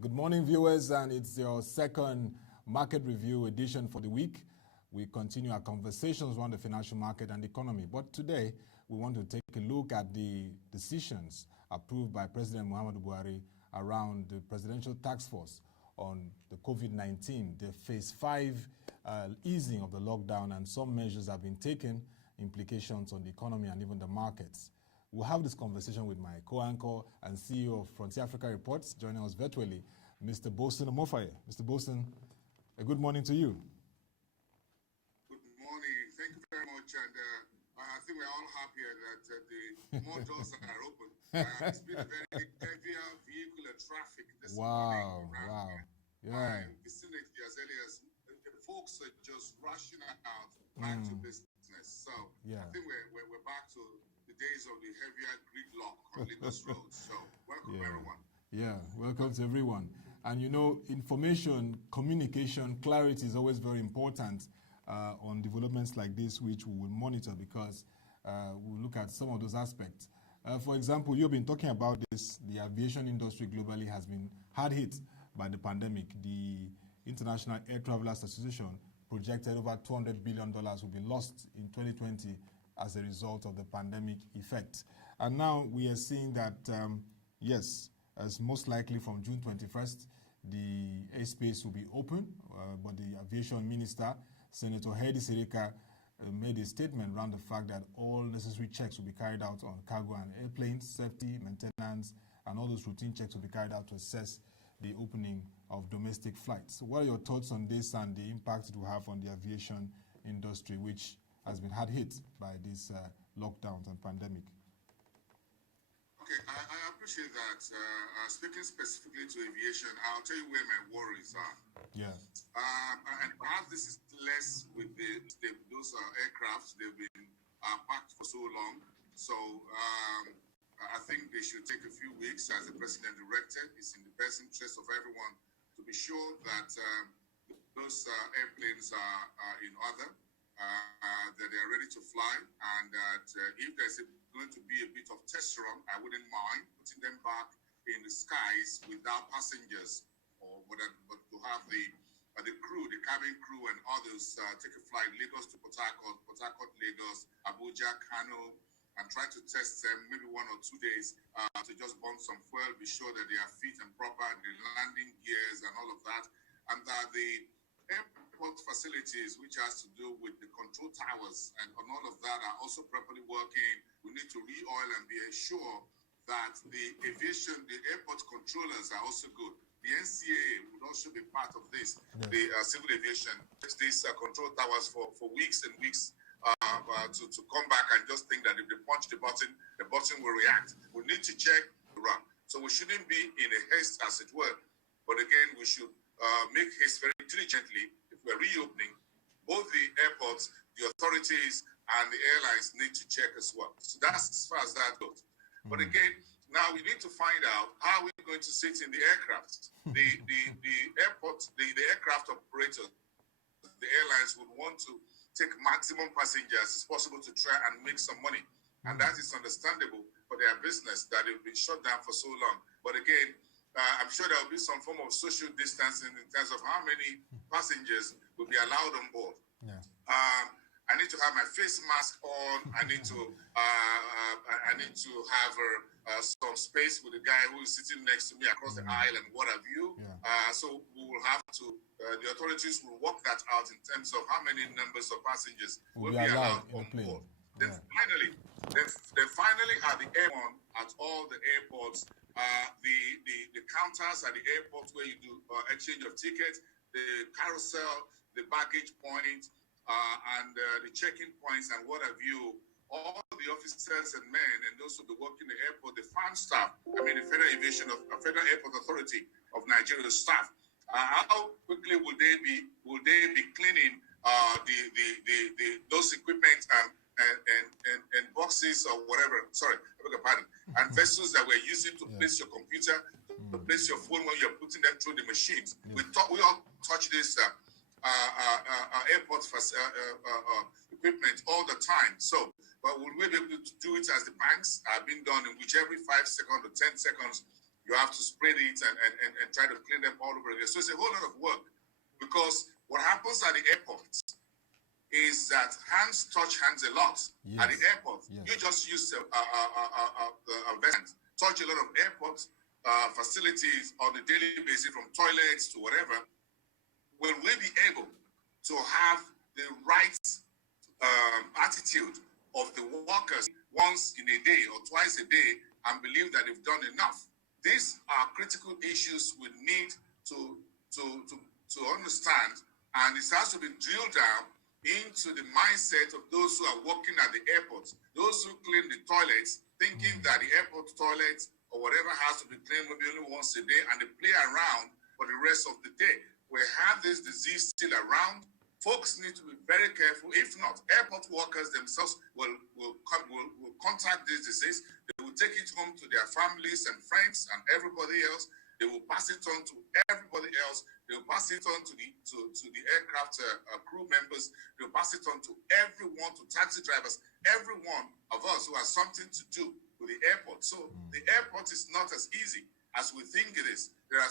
Good morning, viewers, and it's your second market review edition for the week. We continue our conversations around the financial market and economy. But today, we want to take a look at the decisions approved by President Muhammadu Buhari around the Presidential Task Force on the COVID-19, the Phase 5 easing of the lockdown, and some measures have been taken, implications on the economy and even the markets. We'll have this conversation with my co-anchor and CEO of Frontier Africa Reports, joining us virtually, Mr. Bosun Omofaye. Mr. Bosun, a good morning to you. Good morning. Thank you very much. And I think we're all happy that the more doors are open. It's been a very heavier vehicular traffic this morning. Wow. Yeah. Vicinity as early as the folks are just rushing out back to business. So Yeah. I think we're back to the days of the heavier gridlock on Lagos Road. So welcome everyone. Yeah, welcome to everyone. And you know, information, communication, clarity is always very important on developments like this, which we will monitor because we'll look at some of those aspects. For example, you've been talking about this, the aviation industry globally has been hard hit by the pandemic. The International Air Travelers Association projected over $200 billion will be lost in 2020 as a result of the pandemic effect. And now we are seeing that, yes, as most likely from June 21st, the airspace will be open, but the aviation minister, Senator Hedi Sirika, made a statement around the fact that all necessary checks will be carried out on cargo and airplanes, safety, maintenance, and all those routine checks will be carried out to assess the opening of domestic flights. So what are your thoughts on this and the impact it will have on the aviation industry, which has been hard hit by these lockdowns and pandemic? Okay, I appreciate that. Speaking specifically to aviation, I'll tell you where my worries are. Yeah. And perhaps this is less with those aircraft. They've been parked for so long. So I think they should take a few weeks, as the president directed. It's in the best interest of everyone to be sure that those airplanes are in order, that they are ready to fly, and that if there's going to be a bit of test run, I wouldn't mind putting them back in the skies without passengers, but to have the crew, the cabin crew and others take a flight Lagos to Port Harcourt, Lagos, Abuja, Kano, and try to test them maybe 1 or 2 days to just burn some fuel, be sure that they are fit and proper, the landing gears and all of that, and that the airport facilities, which has to do with the control towers and all of that, are also properly working. We need to re-oil and be assured that the airport controllers are also good. The NCA would also be part of this. Yeah. The civil aviation, these control towers for weeks and weeks to come back and just think that if they punch the button will react. We need to check the run. So we shouldn't be in a haste, as it were. But again, we should make haste very diligently. If we're reopening, both the airports, the authorities, and the airlines need to check as well. So that's as far as that goes. But again, now we need to find out how we're going to sit in the aircraft. The aircraft operators, the airlines would want to take maximum passengers as possible to try and make some money. And that is understandable for their business that they've been shut down for so long. But again, I'm sure there will be some form of social distancing in terms of how many passengers will be allowed on board. Yeah. I need to have my face mask on. I need to have some space with the guy who is sitting next to me across the aisle and what have you. Yeah. So we will have to, the authorities will work that out in terms of how many numbers of passengers will be allowed on board. Then finally, at the airport, at all the airports, the counters at the airport where you do exchange of tickets, the carousel, the baggage point, and the check-in points and what have you, all the officers and men and those who work in the airport, the farm staff, the Federal Airport Authority of Nigeria staff, how quickly will they be cleaning those equipment and boxes or whatever? Sorry, I beg your pardon. And vessels that we're using to place your computer, to place your phone when you're putting them through the machines. We all touch this airport equipment all the time. So, but will we be able to do it as the banks have been done, in which every 5 seconds or 10 seconds You have to spread it and try to clean them all over again. So it's a whole lot of work, because what happens at the airport is that hands touch hands a lot. Yes. At the airport. Yes. You just use a vest, touch a lot of airport facilities on a daily basis, from toilets to whatever. Will we be able to have the right attitude of the workers once in a day or twice a day and believe that they've done enough? These are critical issues we need to understand, and it has to be drilled down into the mindset of those who are working at the airport, those who clean the toilets, thinking that the airport toilets or whatever has to be cleaned maybe only once a day, and they play around for the rest of the day. We have this disease still around. Folks need to be very careful. If not, airport workers themselves will contact this disease. They will take it home to their families and friends and everybody else. They will pass it on to everybody else. They will pass it on to the aircraft crew members. They will pass it on to everyone, to taxi drivers, every one of us who has something to do with the airport. So the airport is not as easy as we think it is. There are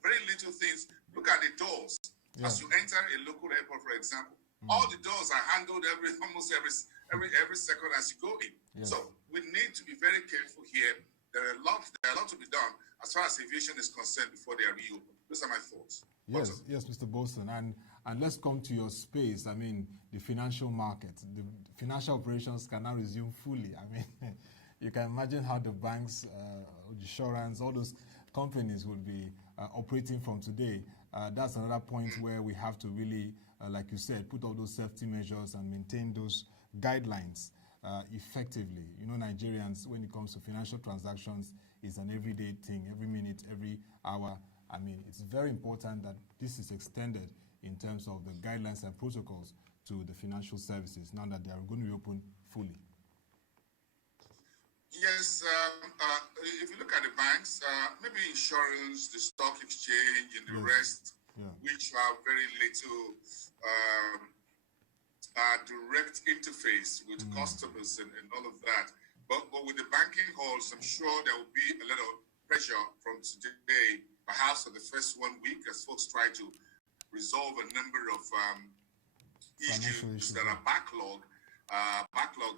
very little things. Look at the doors. Yeah. As you enter a local airport, for example, all the doors are handled almost every second as you go in. Yes. So we need to be very careful here. There are a lot to be done as far as aviation is concerned before they are reopened. Those are my thoughts. Yes, Mr. Bolson. And let's come to your space. I mean, the financial market. The financial operations can now resume fully. I mean, you can imagine how the banks, insurance, all those companies will be operating from today. That's another point where we have to really, like you said, put all those safety measures and maintain those guidelines effectively. You know, Nigerians, when it comes to financial transactions, it's an everyday thing, every minute, every hour. I mean, it's very important that this is extended in terms of the guidelines and protocols to the financial services now that they are going to reopen fully. Yes, if you look at the banks, maybe insurance, the stock exchange, and the rest, which have very little direct interface with customers and all of that. But with the banking halls, I'm sure there will be a lot of pressure from today, perhaps for the first 1 week, as folks try to resolve a number of issues that are backlogged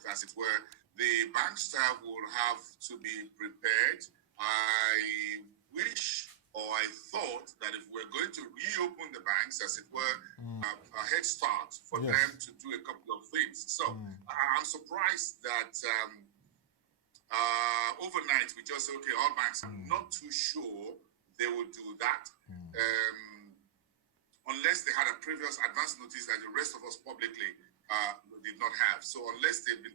as it were. The bank staff will have to be prepared. I wish, or I thought, that if we're going to reopen the banks, as it were, a head start for them to do a couple of things. So I'm surprised that overnight we just say, okay, all banks, I'm not too sure they will do that. Unless they had a previous advance notice that the rest of us publicly did not have. So unless they've been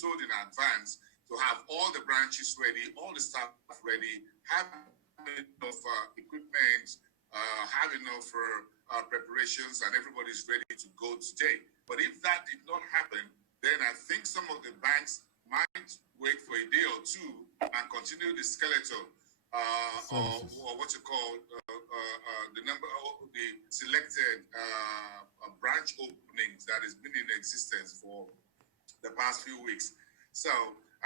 told in advance to have all the branches ready, all the staff ready, have enough equipment, have enough preparations, and everybody's ready to go today. But if that did not happen, then I think some of the banks might wait for a day or two and continue the skeleton or what you call the number of the selected branch openings that has been in existence for the past few weeks. So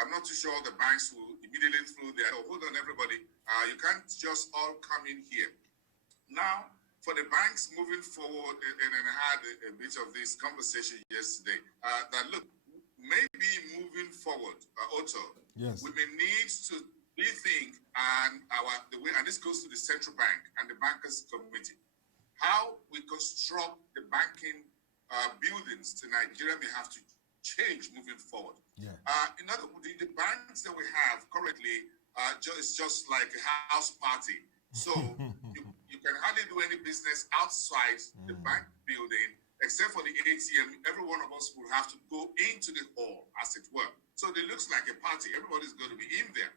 I'm not too sure the banks will immediately through there. So hold on, everybody. You can't just all come in here. Now, for the banks moving forward, and I had a bit of this conversation yesterday, that look, maybe moving forward, Otto, we may need to rethink the way, and this goes to the central bank and the bankers committee, how we construct the banking buildings to Nigeria may have to change moving forward. In other words, the banks that we have currently is just like a house party. So you can hardly do any business outside the bank building, except for the ATM. Every one of us will have to go into the hall, as it were. So it looks like a party. Everybody's going to be in there.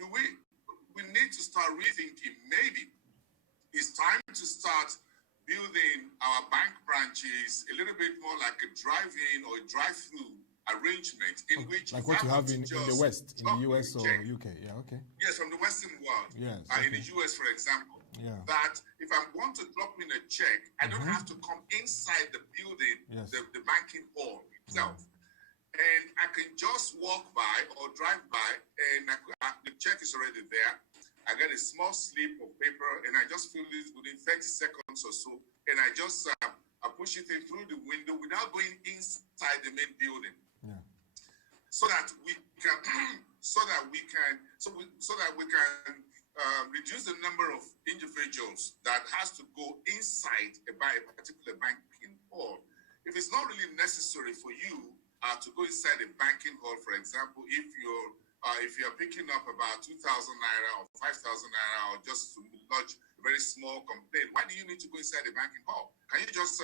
We need to start rethinking. Maybe it's time to start building our bank branches a little bit more like a drive-in or a drive-through arrangement in which like what you have in the West, in the US or UK. Yes, from the Western world. In the US, for example. That if I want to drop in a check, I don't have to come inside the building, the banking hall itself. and I can just walk by or drive by, and the check is already there. I get a small slip of paper, and I just fill it within 30 seconds or so, and I just I push it in through the window without going inside the main building. Yeah. So that we can, reduce the number of individuals that has to go inside a particular banking hall. If it's not really necessary for you to go inside a banking hall, for example, if you're picking up about 2,000 naira or 5,000 naira, or just to lodge a very small complaint, why do you need to go inside a banking hall? Can you just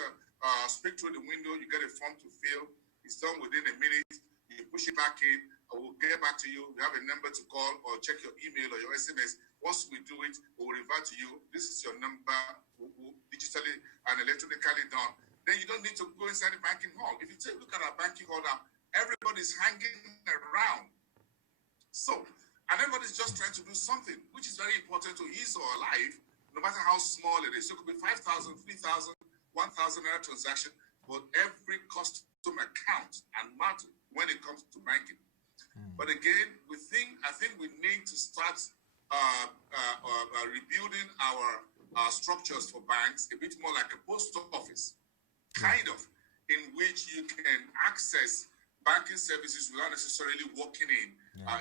speak through the window? You get a form to fill. It's done within a minute. You push it back in. I will get back to you. You have a number to call or check your email or your SMS. Once we do it, we will revert to you. This is your number, digitally and electronically done. Then you don't need to go inside the banking hall. If you take a look at our banking hall now, everybody's hanging around. So, and everybody's just trying to do something, which is very important to his or her life, no matter how small it is. So it could be 5,000, 3,000, 1,000 naira transaction, but every customer counts and matters when it comes to banking. But again, I think we need to start rebuilding our structures for banks a bit more like a post office, kind of, in which you can access banking services without necessarily walking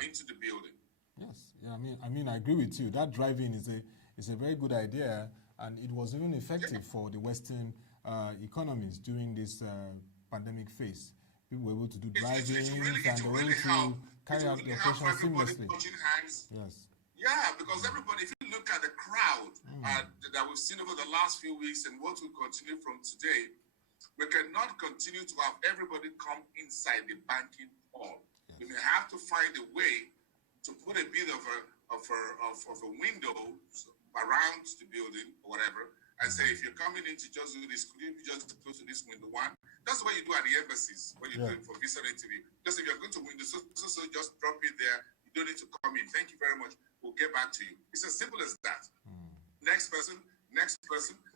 into the building. Yes, yeah. I mean, I agree with you. That drive-in is a very good idea, and it was even effective for the Western economies during this pandemic phase. People were able to do drive-ins and they were able to carry out the operation seamlessly. Yes. Yeah, because everybody, if you look at the crowd that we've seen over the last few weeks and what will continue from today, we cannot continue to have everybody come inside the banking hall. Yes. We may have to find a way to put a bit of a window around the building or whatever, and say, if you're coming in to just do this, could you just close to this window one? That's what you do at the embassies when you're doing for visa interview. Just if you're going to window, so just drop it there. You don't need to come in. Thank you very much. We'll get back to you. It's as simple as that. Next person.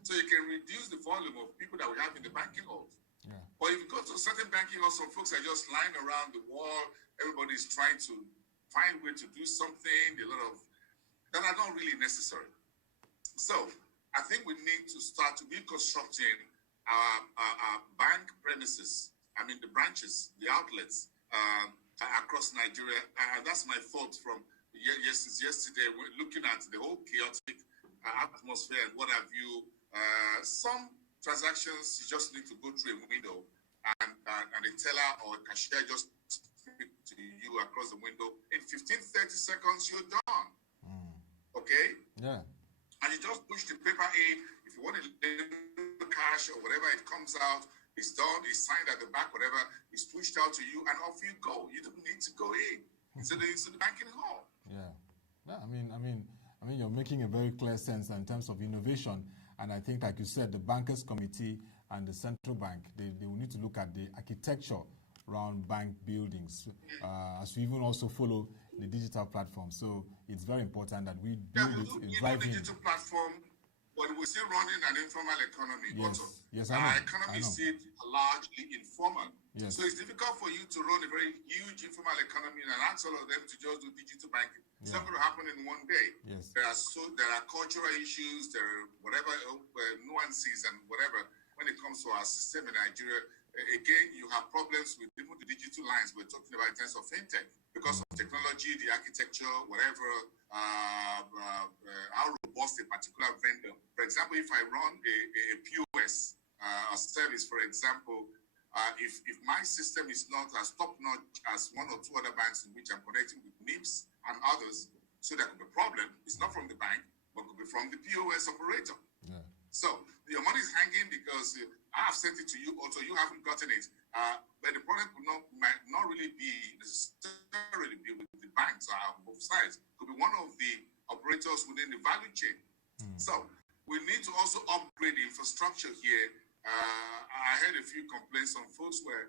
So you can reduce the volume of people that we have in the banking halls. Yeah. But if you go to certain banking halls, some folks are just lying around the wall. Everybody's trying to find a way to do something. A lot of that are not really necessary. So I think we need to start reconstructing our bank premises. I mean, the branches, the outlets across Nigeria. That's my thought from yesterday. We're looking at the whole chaotic atmosphere and what have you. Some transactions you just need to go through a window, and a teller or a cashier just speak to you across the window. In 15-30 seconds, you're done. Okay? Yeah. And you just push the paper in. If you want a little cash or whatever, it comes out. It's done. It's signed at the back. Whatever is pushed out to you, and off you go. You don't need to go in into the banking hall. Yeah. I mean, you're making a very clear sense in terms of innovation, and I think, like you said, the Bankers Committee and the central bank, they will need to look at the architecture around bank buildings, as we even also follow the digital platform. So it's very important that we build a drive-in. Digital platform, but we're still running an informal economy. Yes, I know. Our economy is still largely informal. Yes. So it's difficult for you to run a very huge informal economy and ask all of them to just do digital banking. It's not going to happen in one day. Yes. There are cultural issues, there are whatever nuances and whatever when it comes to our system in Nigeria. Again, you have problems with even the digital lines we're talking about in terms of fintech because of technology, the architecture, whatever, how robust a particular vendor. For example, if I run a POS, a service, for example, if my system is not as top-notch as one or two other banks in which I'm connecting with NIPS and others, so there could be a problem. It's not from the bank, but could be from the POS operator. Yeah. So your money is hanging because I have sent it to you, although you haven't gotten it. But the problem might not really be necessarily be with the banks on both sides. It could be one of the operators within the value chain. So we need to also upgrade the infrastructure here. I heard a few complaints. Some folks were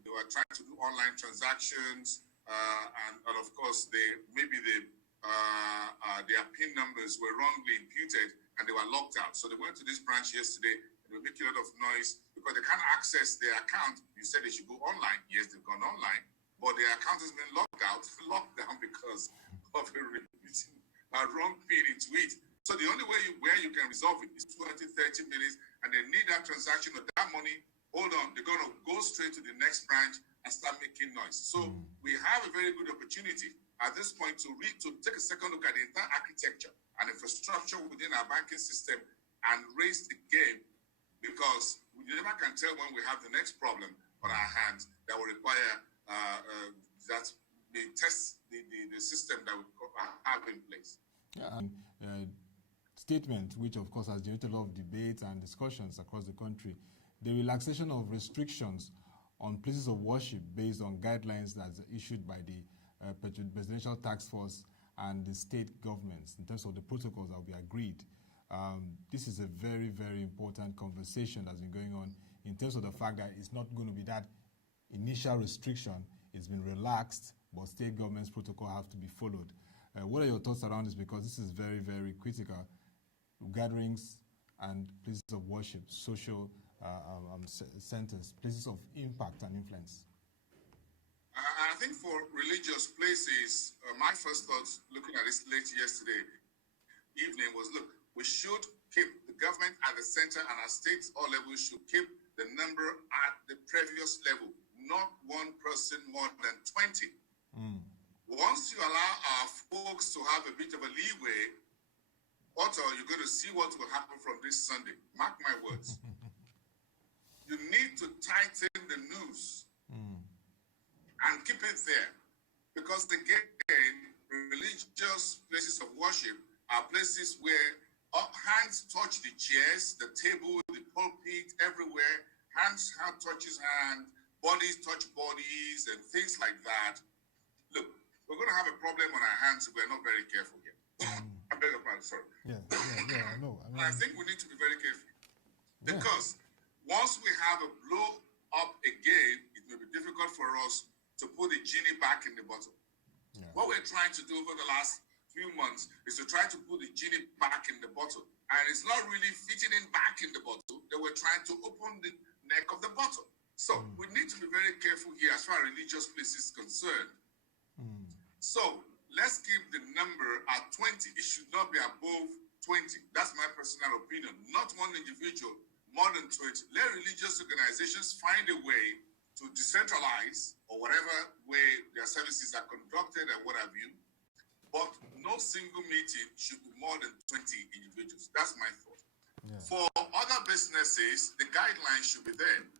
they were trying to do online transactions, and of course their PIN numbers were wrongly imputed and they were locked out. So they went to this branch yesterday. They will make a lot of noise because they can't access their account. You said they should go online. Yes, they've gone online, but their account has been locked down because of a wrong pin into it. So the only way where you can resolve it is 20, 30 minutes, and they need that transaction or that money. Hold on, they're going to go straight to the next branch and start making noise. So we have a very good opportunity at this point to take a second look at the entire architecture and infrastructure within our banking system and raise the game, because we never can tell when we have the next problem on our hands that will require that we test the system that we have in place. Yeah, and statement, which of course has generated a lot of debate and discussions across the country, the relaxation of restrictions on places of worship based on guidelines that's issued by the Presidential Task Force and the state governments in terms of the protocols that will be agreed. This is a very, very important conversation that's been going on in terms of the fact that it's not going to be that initial restriction. It's been relaxed, but state government's protocol have to be followed. What are your thoughts around this? Because this is very, very critical. Gatherings and places of worship, social centers, places of impact and influence. I think for religious places, my first thoughts looking at this late yesterday evening was, look, we should keep the government at the center, and our states, all levels, should keep the number at the previous level, not one person more than 20. Once you allow our folks to have a bit of a leeway, Otto, you're going to see what will happen from this Sunday. Mark my words. You need to tighten the noose and keep it there. Because again, religious places of worship are places where hands touch the chairs, the table, the pulpit, everywhere. Hand touches hand, bodies touch bodies, and things like that. Look, we're going to have a problem on our hands if we're not very careful here. I beg your pardon, sorry. Yeah, I know. I think we need to be very careful. Because once we have a blow up again, it will be difficult for us to put the genie back in the bottle. Yeah. What we're trying to do over the last few months is to try to put the genie back in the bottle. And it's not really fitting in back in the bottle. That we're trying to open the neck of the bottle. So we need to be very careful here as far as religious places is concerned. So let's keep the number at 20. It should not be above 20. That's my personal opinion. Not one individual, more than 20. Let religious organizations find a way to decentralize or whatever way their services are conducted and what have you. But no single meeting should be more than 20 individuals. That's my thought. Yeah. For other businesses, the guidelines should be there.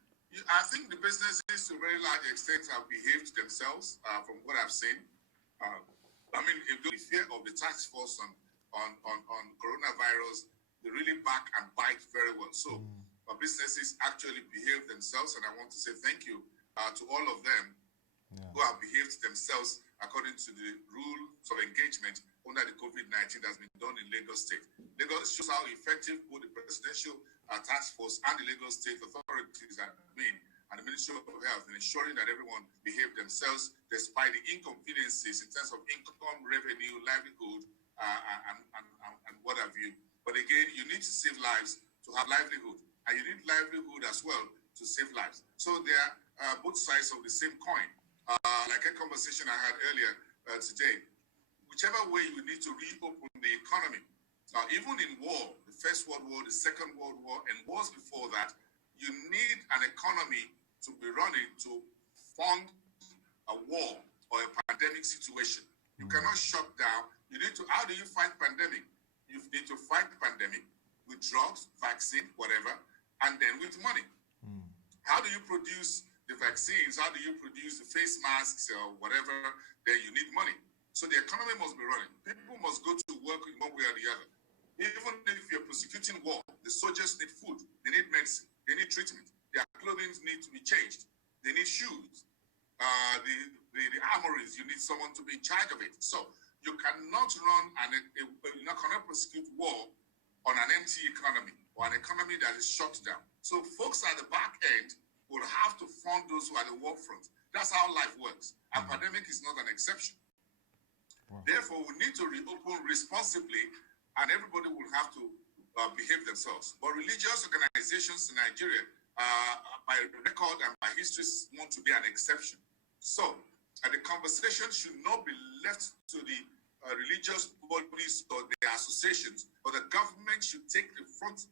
I think the businesses to a very large extent have behaved themselves from what I've seen. I mean, if the fear of the task force on coronavirus, they really back and bite very well. So businesses actually behave themselves, and I want to say thank you to all of them who have behaved themselves according to the rules of engagement under the COVID-19 that's been done in Lagos State. Lagos shows how effective both the Presidential Task Force and the Lagos State authorities have been, and the Ministry of Health, in ensuring that everyone behaved themselves despite the inconveniences in terms of income, revenue, livelihood, and what have you. But again, you need to save lives to have livelihood, and you need livelihood as well to save lives. So they are both sides of the same coin. Like a conversation I had earlier today, whichever way you need to reopen the economy. Now, even in war, the First World War, the Second World War, and wars before that, you need an economy to be running to fund a war or a pandemic situation. You cannot shut down. You need to, how do you fight pandemic? You need to fight pandemic with drugs, vaccine, whatever, and then with money. How do you produce the vaccines? How do you produce the face masks or whatever? Then you need money. So the economy must be running. People must go to work in one way or the other. Even if you're prosecuting war, the soldiers need food, they need medicine, they need treatment. Their clothing needs to be changed. They need shoes. The armories, you need someone to be in charge of it. So you cannot run you cannot prosecute war on an empty economy or an economy that is shut down. So folks at the back end will have to fund those who are at the war front. That's how life works. A pandemic is not an exception. Therefore, we need to reopen responsibly, and everybody will have to behave themselves. But religious organizations in Nigeria, by record and by history, want to be an exception. So the conversation should not be left to the religious bodies or their associations, but the government should take the front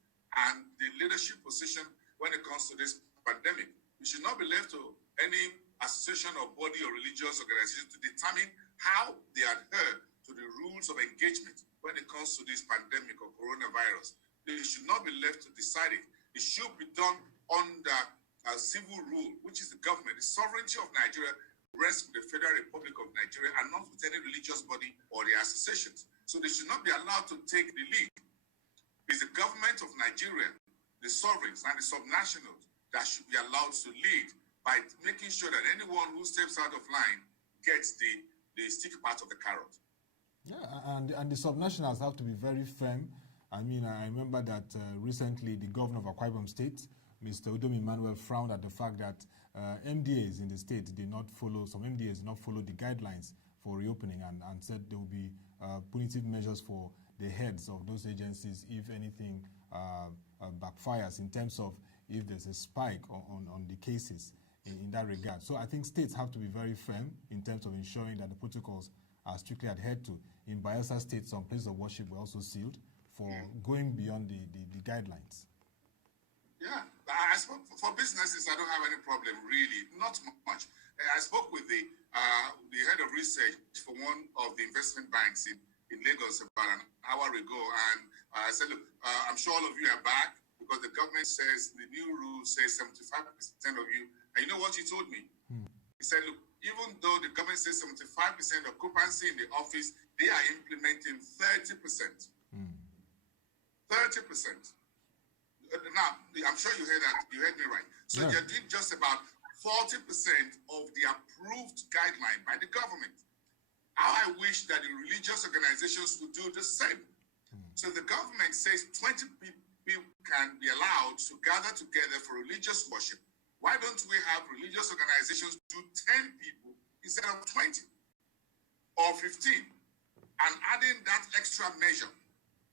and the leadership position when it comes to this pandemic. It should not be left to any association or body or religious organization to determine how they adhere to the rules of engagement when it comes to this pandemic of coronavirus. It should not be left to decide it. It should be done under civil rule, which is the government. The sovereignty of Nigeria rests with the Federal Republic of Nigeria and not with any religious body or their associations. So they should not be allowed to take the lead. It's the government of Nigeria, the sovereigns and the subnationals that should be allowed to lead by making sure that anyone who steps out of line gets the sticky part of the carrot. Yeah, and the subnationals have to be very firm. I mean, I remember that recently the governor of Akwa Ibom State, Mr. Udom Emmanuel, frowned at the fact that MDAs in the state did not follow, some MDAs did not follow the guidelines for reopening and said there will be punitive measures for the heads of those agencies if anything backfires in terms of if there's a spike on the cases in that regard. So I think states have to be very firm in terms of ensuring that the protocols are strictly adhered to. In Bayelsa State, some places of worship were also sealed for going beyond the guidelines. Yeah, I spoke for businesses. I don't have any problem, really, not much. I spoke with the head of research for one of the investment banks in Lagos about an hour ago, and I said, look, I'm sure all of you are back because the government says, the new rule says 75% of you. And you know what he told me? He said, look, even though the government says 75% occupancy in the office, they are implementing 30%. 30%. Now, I'm sure you heard that. You heard me right. So they're doing just about 40% of the approved guideline by the government. How I wish that the religious organizations would do the same. So the government says 20 people can be allowed to gather together for religious worship. Why don't we have religious organizations do 10 people instead of 20 or 15? And adding that extra measure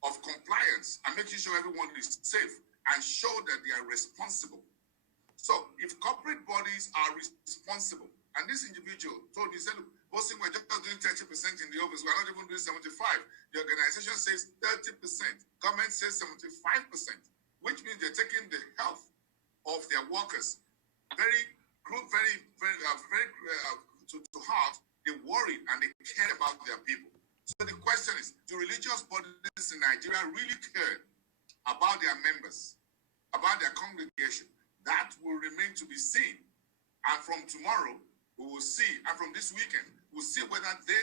of compliance and making sure everyone is safe and show that they are responsible. So if corporate bodies are responsible, and this individual told me, he said, look, bossing, we're just doing 30% in the office, we're not even doing 75. The organization says 30%, government says 75%, which means they're taking the health of their workers very to heart. They worry and they care about their people. So the question is, do religious bodies in Nigeria really care about their members, about their congregation? That will remain to be seen. And from tomorrow, we will see, and from this weekend, we'll see whether they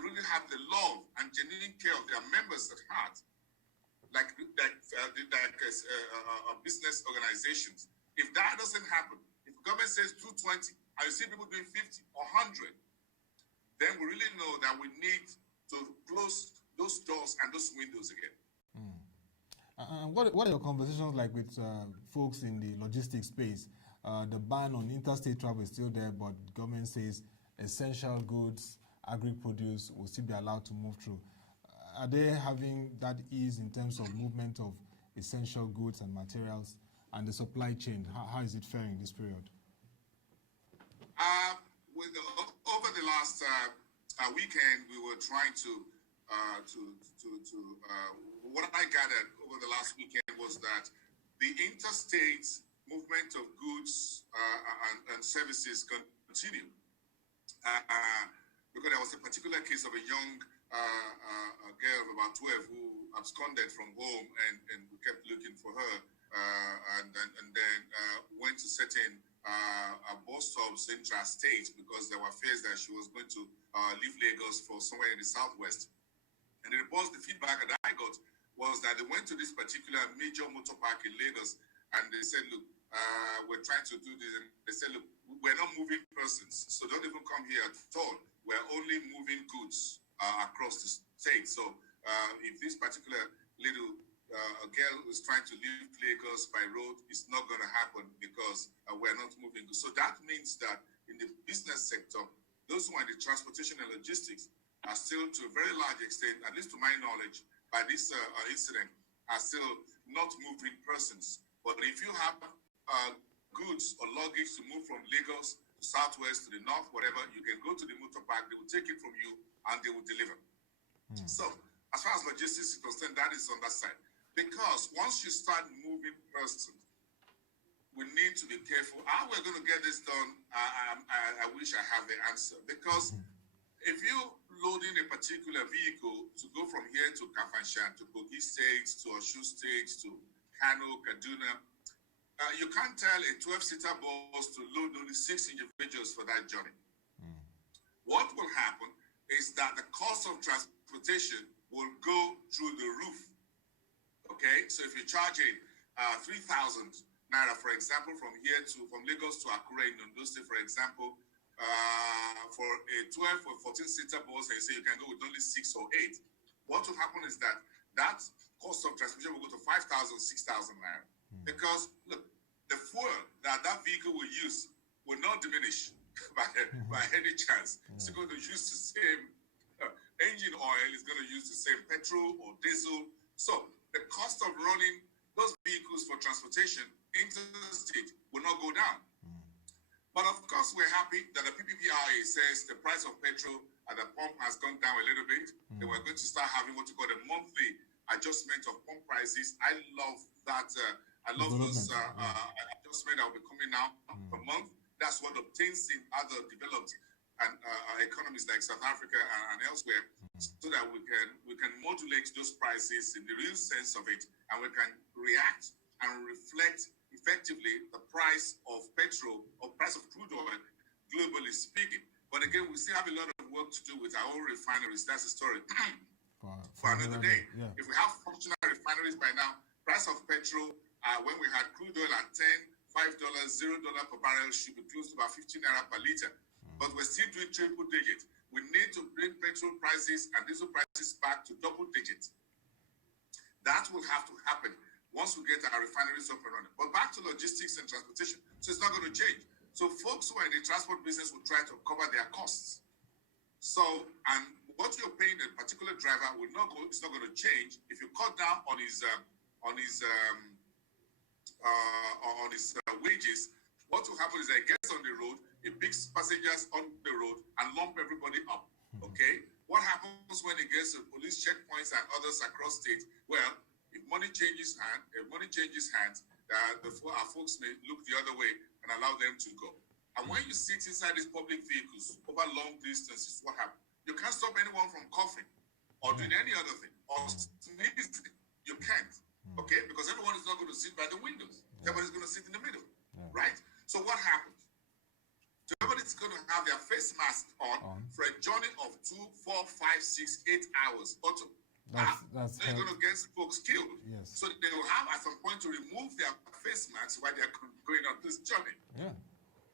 really have the love and genuine care of their members at heart, like business organizations. If that doesn't happen, if the government says 220, and you see people doing 50 or 100, then we really know that we need to close those doors and those windows again. What are your conversations like with folks in the logistics space? The ban on interstate travel is still there, but the government says essential goods, agri-produce will still be allowed to move through. Are they having that ease in terms of movement of essential goods and materials and the supply chain? How is it faring in this period? Over the last weekend, we were trying to what I gathered over the last weekend was that the interstate movement of goods and services continue. Because there was a particular case of a young girl of about 12 who absconded from home, and we kept looking for her, and then went to certain bus stops intrastate because there were fears that she was going to leave Lagos for somewhere in the southwest. And the feedback that I got was that they went to this particular major motor park in Lagos, and they said, look, we're trying to do this. And they said, look, we're not moving persons, so don't even come here at all. We're only moving goods across the state. So if this particular little girl is trying to leave Lagos by road, it's not going to happen because we're not moving goods. So that means that in the business sector, those who are in the transportation and logistics are still, to a very large extent, at least to my knowledge, by this incident, are still not moving persons. But if you have goods or luggage to move from Lagos to Southwest to the North, whatever, you can go to the motor park, they will take it from you and they will deliver. So as far as logistics is concerned, that is on that side. Because once you start moving persons, we need to be careful. How we're going to get this done, I wish I have the answer. Because if you loading a particular vehicle to go from here to Kafanshan, to Kogi State, to Oshu State, to Kano, Kaduna, you can't tell a 12-seater bus to load only 6 individuals for that journey. What will happen is that the cost of transportation will go through the roof. Okay, so if you're charging 3,000 naira, for example, from Lagos to Akure in Ondo State, for example, for a 12 or 14-seater bus, and you say you can go with only 6 or 8. What will happen is that cost of transportation will go to 5,000, 6,000 naira. Because look, the fuel that vehicle will use will not diminish by any chance. It's going to use the same engine oil, is going to use the same petrol or diesel. So the cost of running those vehicles for transportation into the state will not go down. But of course, we're happy that the PPPRA says the price of petrol at the pump has gone down a little bit. Then we're going to start having what you call a monthly adjustment of pump prices. I love that. I love those adjustments that will be coming now per month. That's what obtains in other developed economies like South Africa and elsewhere, so that we can modulate those prices in the real sense of it, and we can react and reflect effectively the price of petrol or price of crude oil, globally speaking. But again, we still have a lot of work to do with our own refineries. That's a story for another day. Yeah. If we have functional refineries by now, price of petrol, when we had crude oil at $10, $5, $0 per barrel, should be close to about 15 naira per liter. But we're still doing triple digits. We need to bring petrol prices and diesel prices back to double digits. That will have to happen once we get our refineries up and running. But back to logistics and transportation. So it's not going to change. So folks who are in the transport business will try to cover their costs. So, and what you're paying a particular driver will not go, it's not going to change. If you cut down on his wages, what will happen is that he gets on the road, he picks passengers on the road and lump everybody up. Okay? What happens when he gets to police checkpoints and others across state? Well, if money changes hands, our folks may look the other way and allow them to go. And when you sit inside these public vehicles over long distances, what happens? You can't stop anyone from coughing or doing any other thing or sneezing. You can't. Okay? Because everyone is not going to sit by the windows. Everybody's going to sit in the middle. Right? So what happens? Everybody's going to have their face mask on for a journey of 2, 4, 5, 6, 8 hours. That's they're going to get folks killed. Yes. So they will have at some point to remove their face masks while they're going on this journey. Yeah.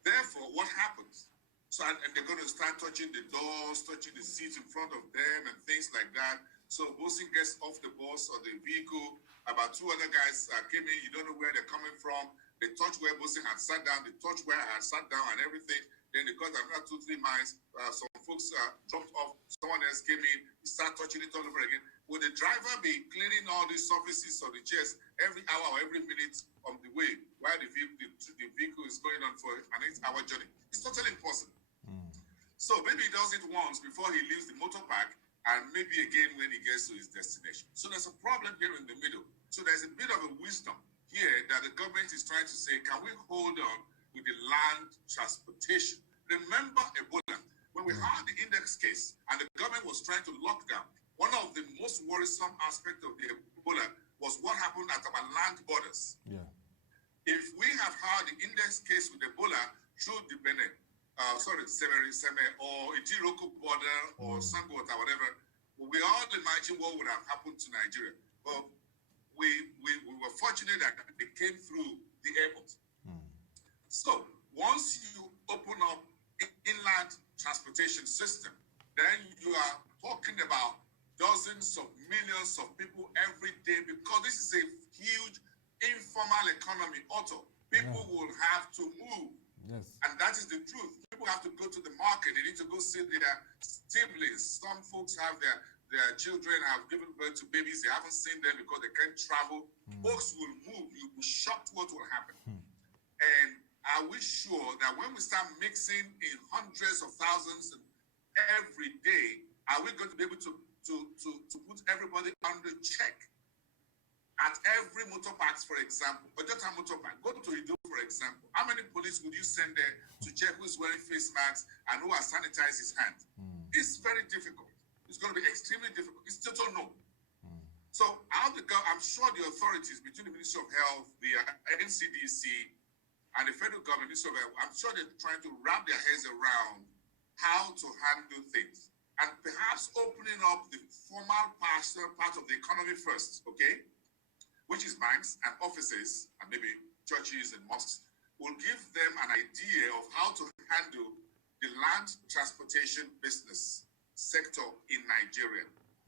Therefore, what happens? So and they're going to start touching the doors, touching the seats in front of them and things like that. So Bosin gets off the bus or the vehicle. About 2 other guys came in. You don't know where they're coming from. They touch where Bosin had sat down. They touch where I had sat down and everything. Then they got another 2-3 miles. Some folks dropped off. Someone else came in. He started touching it all over again. Will the driver be cleaning all these surfaces or the chairs every hour or every minute on the way while the vehicle is going on for an 8-hour journey? It's totally impossible. So maybe he does it once before he leaves the motor park, and maybe again when he gets to his destination. So there's a problem here in the middle. So there's a bit of a wisdom here that the government is trying to say, can we hold on with the land transportation? Remember Ebola. When we had the index case and the government was trying to lock down, one of the most worrisome aspects of the Ebola was what happened at our land borders. Yeah. If we have had the index case with Ebola through the Benin, Seme or Itiroko border or Sangota, whatever, we all imagine what would have happened to Nigeria. But we were fortunate that it came through the airport. So once you open up inland transportation system, then you are talking about dozens of millions of people every day, because this is a huge informal economy. Also, people will have to move. Yes. And that is the truth. People have to go to the market. They need to go see their siblings. Some folks have their their children have given birth to babies, they haven't seen them because they can't travel. Folks will move. You'll be shocked what will happen. And are we sure that when we start mixing in hundreds of thousands every day, are we going to be able to put everybody under check? At every motor parks, for example, Ojota motor park, go to Ido, for example. How many police would you send there to check who's wearing face masks and who has sanitized his hands? It's very difficult. It's going to be extremely difficult. It's total no. So I'm sure the authorities between the Ministry of Health, the NCDC, and the federal government, Ministry of Health, I'm sure they're trying to wrap their heads around how to handle things. And perhaps opening up the formal part of the economy first, okay? Which is banks and offices and maybe churches and mosques, will give them an idea of how to handle the land transportation business sector in Nigeria.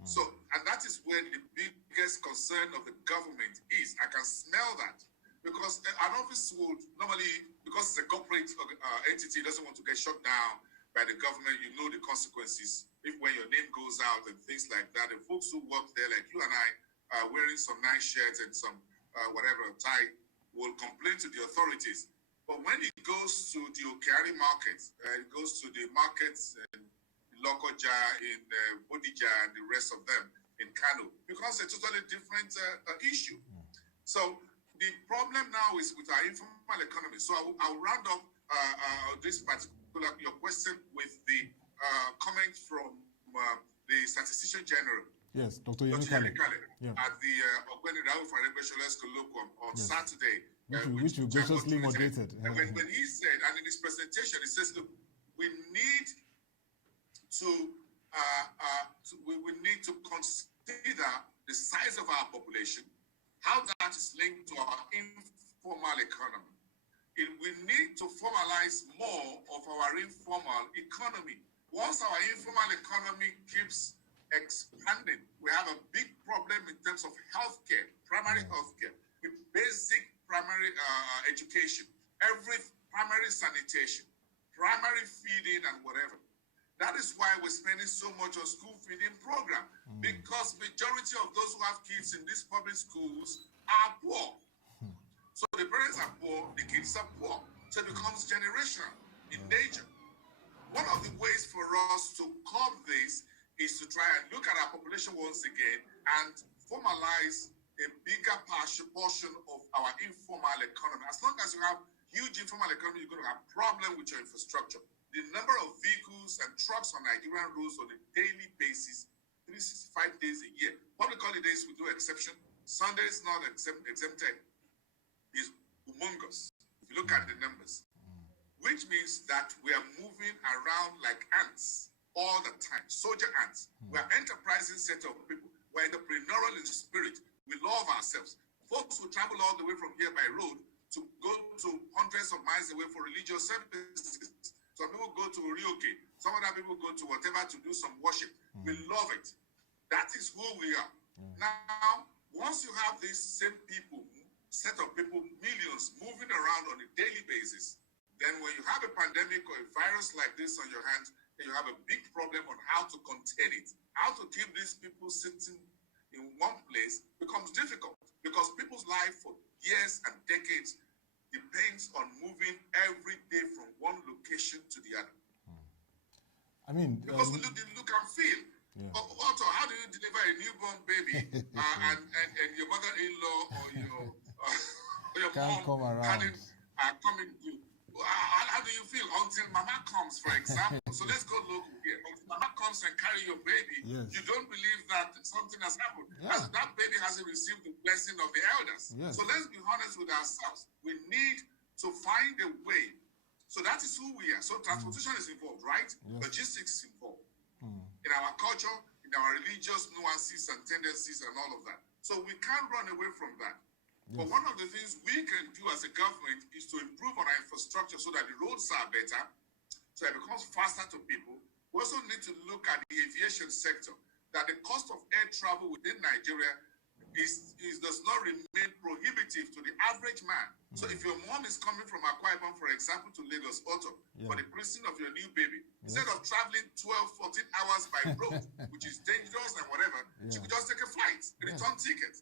So, and that is where the biggest concern of the government is. I can smell that because an office would normally, because it's a corporate entity, doesn't want to get shut down by the government. You know the consequences if when your name goes out and things like that. The folks who work there, like you and I, wearing some nice shirts and some whatever tie, will complain to the authorities. But when it goes to the Okari market, it goes to the markets in Lokoja, in Bodija, and the rest of them in Kano, becomes a totally different issue. So the problem now is with our informal economy. So I'll round up this particular your question with the comment from the Statistician General. Yes, Dr. Yenikale. Yeah. At the Ogbeni Raouf Aregbesole's colloquium on Saturday. Which you graciously moderated. When he said, and in his presentation, he says, look, we need to consider the size of our population, how that is linked to our informal economy. We need to formalize more of our informal economy. Once our informal economy keeps expanding, we have a big problem in terms of healthcare, primary healthcare, with basic primary education, every primary sanitation, primary feeding, and whatever. That is why we're spending so much on school feeding program, because majority of those who have kids in these public schools are poor. So the parents are poor, the kids are poor. So it becomes generational in nature. One of the ways for us to curb this is to try and look at our population once again and formalize a bigger portion of our informal economy. As long as you have huge informal economy, you're going to have a problem with your infrastructure. The number of vehicles and trucks on Nigerian roads on a daily basis, 365 days a year. Public holidays with no exception. Sunday is not exempted. Is humongous. If you look at the numbers, which means that we are moving around like ants all the time, soldier ants. We're an enterprising set of people. We're entrepreneurial in spirit. We love ourselves. Folks who travel all the way from here by road to go to hundreds of miles away for religious services. Some people go to Ryoke. Some other people go to whatever to do some worship. We love it. That is who we are. Now, once you have these same people, set of people, millions moving around on a daily basis, then when you have a pandemic or a virus like this on your hands, you have a big problem on how to contain it. How to keep these people sitting in one place becomes difficult because people's life for years and decades depends on moving every day from one location to the other. I mean, because we look and feel. Yeah. Also, how do you deliver a newborn baby and your mother-in-law or your mom coming to? How do you feel until mama comes, for example? So let's go local here. Until mama comes and carry your baby, you don't believe that something has happened. As that baby hasn't received the blessing of the elders. So let's be honest with ourselves. We need to find a way. So that is who we are. So transportation is involved, right? Logistics is involved. In our culture, in our religious nuances and tendencies and all of that. So we can't run away from that. But one of the things we can do as a government is to improve on our infrastructure so that the roads are better, so it becomes faster to people. We also need to look at the aviation sector, that the cost of air travel within Nigeria it does not remain prohibitive to the average man. So if your mom is coming from Akwa Ibom, for example, to Lagos Auto for the christening of your new baby, instead of traveling 12, 14 hours by road, which is dangerous and whatever, she could just take a flight, a return ticket.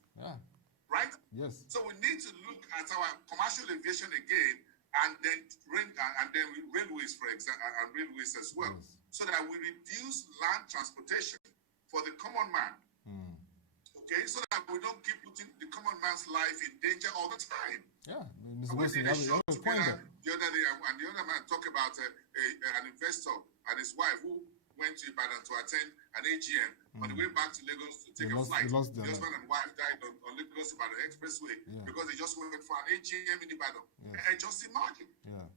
Right? Yes. So we need to look at our commercial aviation again, and then railways, for example, and railways as well, so that we reduce land transportation for the common man. Okay, so that we don't keep putting the common man's life in danger all the time. Yeah, Mr. Wilson, you have a point there. The other day, and the other man talked about an investor and his wife who went to Ibadan to attend an AGM on the way back to Lagos to take a flight. The husband and wife died on Lagos Ibadan Expressway because they just went for an AGM in Ibadan. And just imagine. Yeah,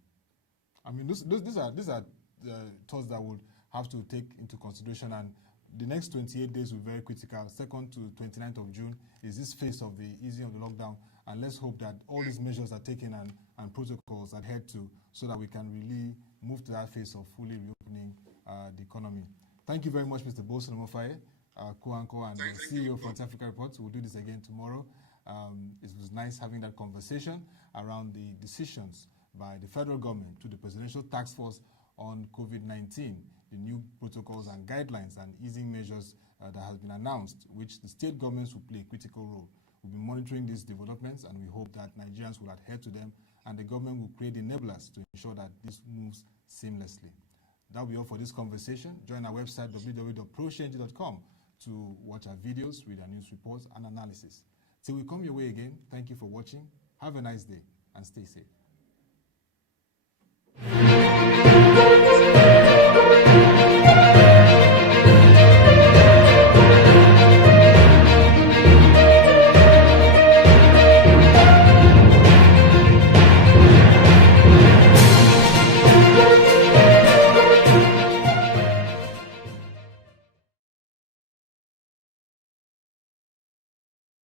I mean, these are thoughts that we'll have to take into consideration, and the next 28 days will be very critical. 2nd to 29th of June is this phase of the easing of the lockdown, and let's hope that all these measures are taken and protocols adhered to, so that we can really move to that phase of fully reopening the economy. Thank you very much, Mr. Bosun Omofaye, co-anchor and CEO of Front Africa Reports. We'll do this again tomorrow. It was nice having that conversation around the decisions by the federal government to the Presidential Task Force on COVID-19, the new protocols and guidelines and easing measures that has been announced, which the state governments will play a critical role. We'll be monitoring these developments, and we hope that Nigerians will adhere to them, and the government will create enablers to ensure that this moves seamlessly. That will be all for this conversation. Join our website, www.prochange.com, to watch our videos, read our news reports and analysis. Till we come your way again, thank you for watching. Have a nice day and stay safe.